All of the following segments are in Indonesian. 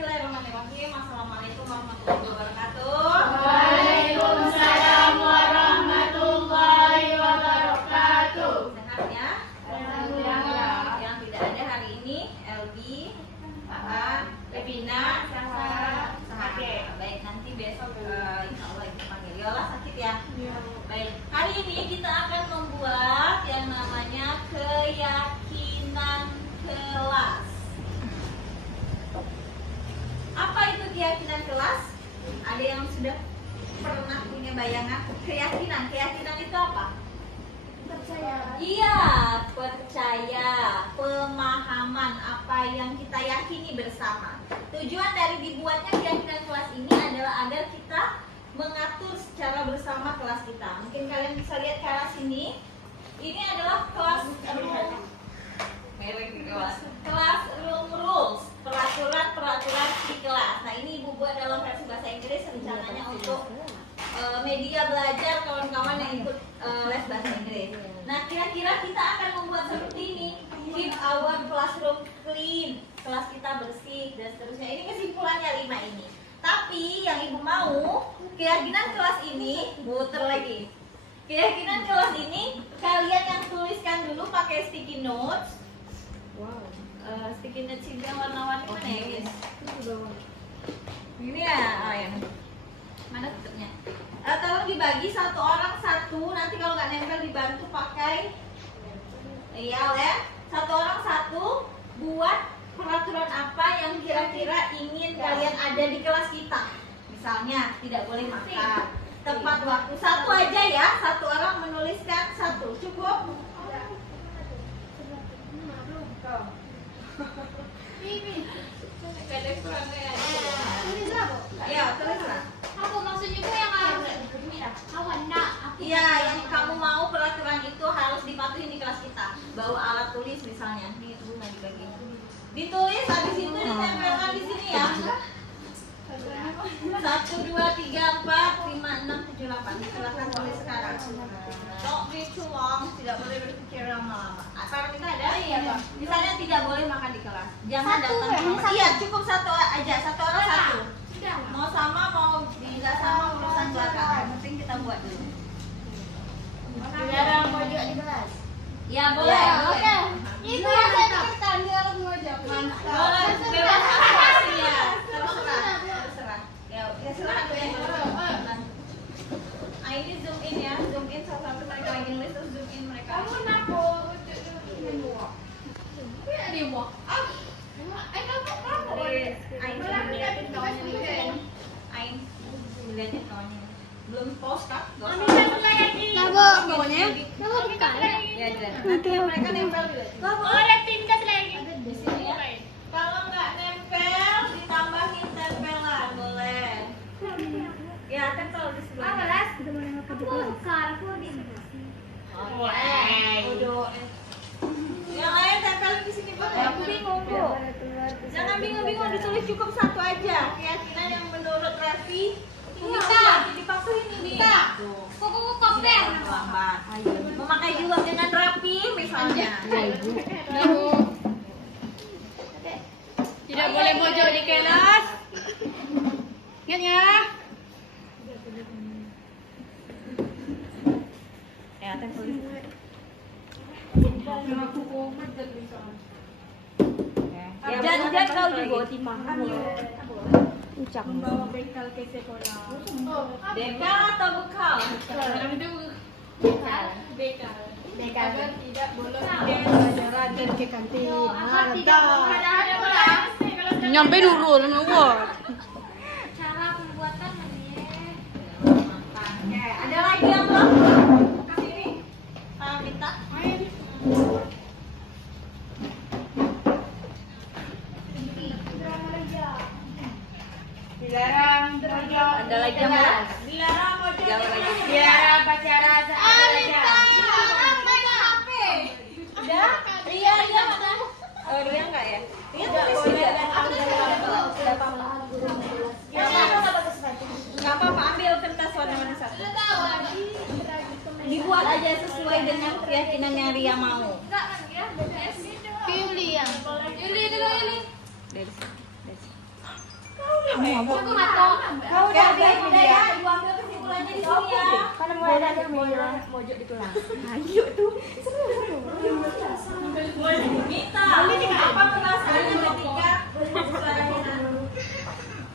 Bismillahirrahmanirrahim. Assalamualaikum warahmatullahi wabarakatuh. Waalaikumsalam warahmatullahi wabarakatuh. Sehat ya? Alhamdulillah. Yang tidak ada hari ini Elbi, Pak, Evina, Sehat. Baik, nanti besok insya Allah ibu panggil. Yola sakit ya? Baik, hari ini kita akan membuat yang namanya keyakinan kelas. Apa itu keyakinan kelas? Ada yang sudah pernah punya bayangan? Keyakinan itu apa? Percaya. Iya, percaya, pemahaman apa yang kita yakini bersama. Tujuan dari dibuatnya keyakinan kelas ini adalah agar kita mengatur secara bersama kelas kita. Mungkin kalian bisa lihat ke arah sini. Ini adalah classroom rules, peraturan di kelas. Nah, ini ibu buat dalam versi bahasa Inggris rencananya untuk media belajar kawan-kawan yang ikut les bahasa Inggris. Nah, kira-kira kita akan membuat seperti ini. Keep our classroom clean, kelas kita bersih dan seterusnya. Ini kesimpulannya 5 ini. Tapi yang ibu mau, keyakinan kelas ini, muter lagi. Keyakinan kelas ini kalian yang tuliskan dulu pakai sticky notes. Wow. Sticky notes yang warna-warni mana ya guys? Ini ya, yang mana tutupnya? Tolong dibagi satu orang satu. Nanti kalau nggak nempel dibantu pakai ya. Satu orang satu. Buat peraturan apa yang kira-kira ingin kalian ada di kelas kita. Misalnya tidak boleh makan, tepat waktu. Satu aja ya. Satu orang menuliskan satu. Cukup? Ya, tulislah. Apa maksudnya itu yang harus Iya, yang kamu mau peraturan itu harus dipatuhi di kelas kita. Bawa alat tulis misalnya. Nih, bunga dibagi. Ditulis, habis itu ditempelkan di sini ya. 1, 2, 3, 4, 5, 6, 7, 8. Silahkan tulis sekarang. Don't be too long. Tidak boleh berpikir lama-lama. Apa kita ada? Iya, Pak. Misalnya tidak boleh makan di kelas. Jangan datang ke kelas. Iya, cukup satu aja. Satu orang satu. Mau sama, mau tidak sama urusan belakang. Yang penting kita buat dulu. dilarang mojok di kelas. Ya, boleh. Oke. Itu yang saya pikirkan, dilarang mojok. Boleh, bebas asosiasi ya. Terserah. Ya, silakan Bu ya. Ah, ini zoom in ya, zoom in satu-satu mereka lagi nulis terus zoom in mereka. Kamu kenapa rujuk dengan buah? Tapi ada yang buah. Kamu Ain liatin kawannya dulu. Ain liatin kawannya. Belum post kah? Gak usah. Kamunya? Kamu bukan? Ya, nanti mereka nempel dulu. Di sini ya. Kalau nggak nempel, ditambahin tempelan boleh. Ya, tempel di sebelah. Yang lain tempelin di sini boleh. Aku bingung Bu. Jangan bingung-bingung, ditulis cukup satu aja. Keyakinan yang menurut Revi dipatuhin ini. Lambat. Memakai jilbab dengan rapi misalnya. Tidak boleh mojok di kelas. Ingat ya. Ya, tempel di sini. Jangan kau juga timah. Ucap. Membawa bekal ke sekolah. Bekal atau bekal? Bekal. Bekal. Agar tidak bolos di pelajaran dan ke kantin. Nyampe dulu nomor. Cara pembuatan Oke, ada lagi yang belum? Sini. Minta. Dilarang mojok. Ada lagi yang belum? Dilarang mojok. Dilarang pacaran saat belajar. Udah? Ria mana? Oh, Ria enggak ya? Ria tulis juga. Sudah paham. Enggak apa-apa, ambil kertas warna-warni satu. Dibuat aja sesuai dengan keyakinan yang Ria mau. Pilih yang. Dari sini. Aku nggak tahu. Kau udah ya, diambil kesimpulannya di sini ya. Kalau mau ada mojok di tulang. Ayo tuh. Mita,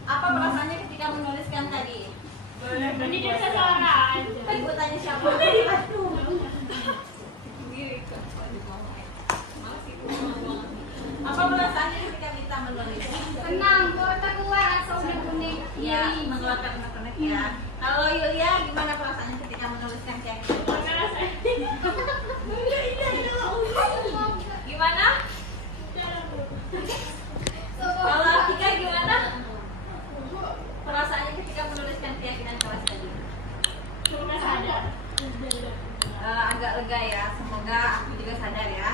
apa perasaannya ketika menuliskan tadi? Ini dia sasaran. Ibu tanya siapa? Apa perasaannya ketika Mita menulis? Senang, kok keluar asal udah kuning. Iya, mengeluarkan unek-unek ya. Kalau Yulia, gimana perasaannya ketika menuliskan keyakinan? Gimana? Kalau Tika gimana? Perasaannya ketika menuliskan keyakinan kelas tadi? Agak lega ya, semoga aku juga sadar ya.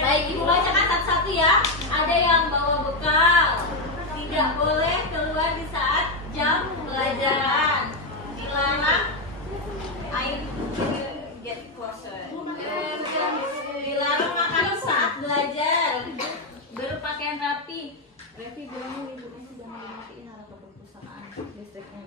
Baik, ibu bacakan satu-satu ya. Ada yang bawa bekal, tidak boleh keluar di saat jam pelajaran, dilarang. Get closer. Dilarang makan saat belajar, berpakaian rapi. Revi bilangnya ibunya jangan dimatiin atau perpustakaan listriknya.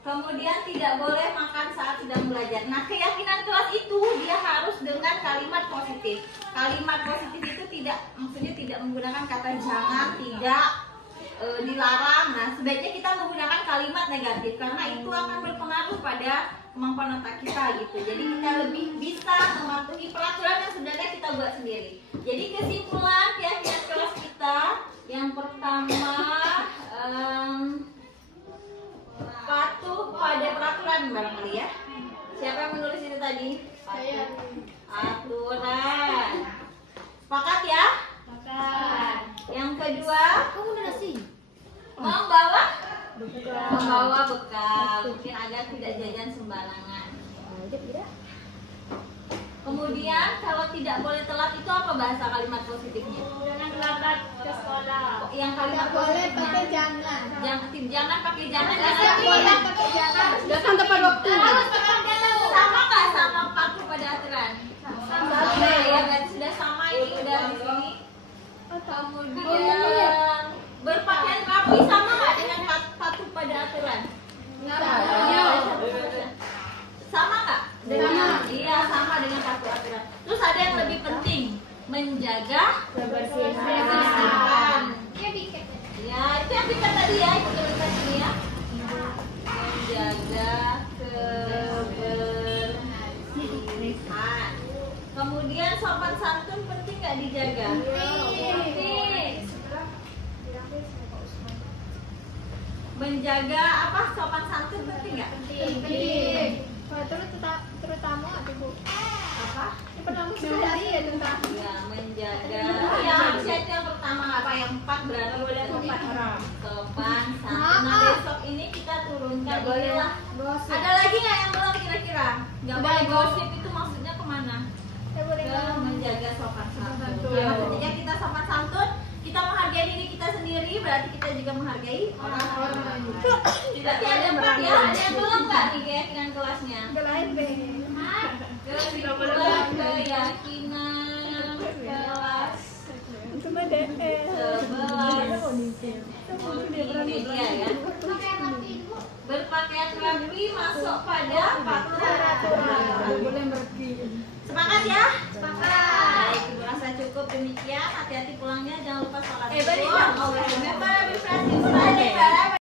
Kemudian tidak boleh makan saat sedang belajar. Nah, keyakinan kelas itu dia harus dengan kalimat positif. Kalimat positif itu maksudnya tidak menggunakan kata jangan, tidak, dilarang. Nah, sebaiknya kita menggunakan kalimat negatif karena itu akan berpengaruh pada kemampuan otak kita gitu. Jadi kita lebih bisa mematuhi peraturan yang sebenarnya kita buat sendiri. Jadi kesimpulan keyakinan kelas kita yang pertama, patuh pada peraturan barangkali ya. Siapa yang menulis itu tadi? Saya. Aturan. Sepakat ya? Makan. Yang kedua, Kamu udah nasi? membawa bekal, mungkin agar tidak jajan sembarangan. Kemudian kalau tidak boleh telat itu apa bahasa kalimat positifnya? Jangan terlambat ke sekolah. Yang kalimat Boleh positifnya? pakai jangan. Jangan pakai jangan. Tidak boleh pakai jangan. Datang tepat waktu. Harus pakai jangan. Sama nggak sama patuh pada aturan? Sama ya, berarti sudah sama ini udah di sini. Kemudian berpakaian rapi sama nggak dengan patuh pada aturan? Sama nggak? Iya, sama dengan patuh aturan. Terus ada yang lebih penting, menjaga kebersihan. Ya, itu yang kita tadi ya, itu tulisan ini ya. Menjaga kebersihan. Kemudian sopan santun penting nggak dijaga? Penting. Menjaga apa sopan santun penting nggak? Penting. Terutama Bu. Apa? Yang pertama sehari ya tentang. Ya, menjaga. Ya, harusnya itu yang pertama apa? Yang 4 berarti boleh 4 sopan santun. Nah, besok ini kita turunkan inilah. Ada lagi nggak yang belum kira-kira? Nggak boleh gosip itu maksudnya kemana? Ke menjaga sopan santun. Nah, ketika kita sopan santun, kita menghargai diri kita sendiri, berarti kita juga menghargai orang lain. Berarti ada 4 ya. Ada yang belum nggak nih keyakinan kelasnya? Kesimpulan keyakinan kelas 11 ini dia ya. Berpakaian rapi masuk pada peraturan. Sepakat ya? Sepakat. Baik, ibu rasa cukup demikian. Hati-hati pulangnya, jangan lupa sholat. Always remember, be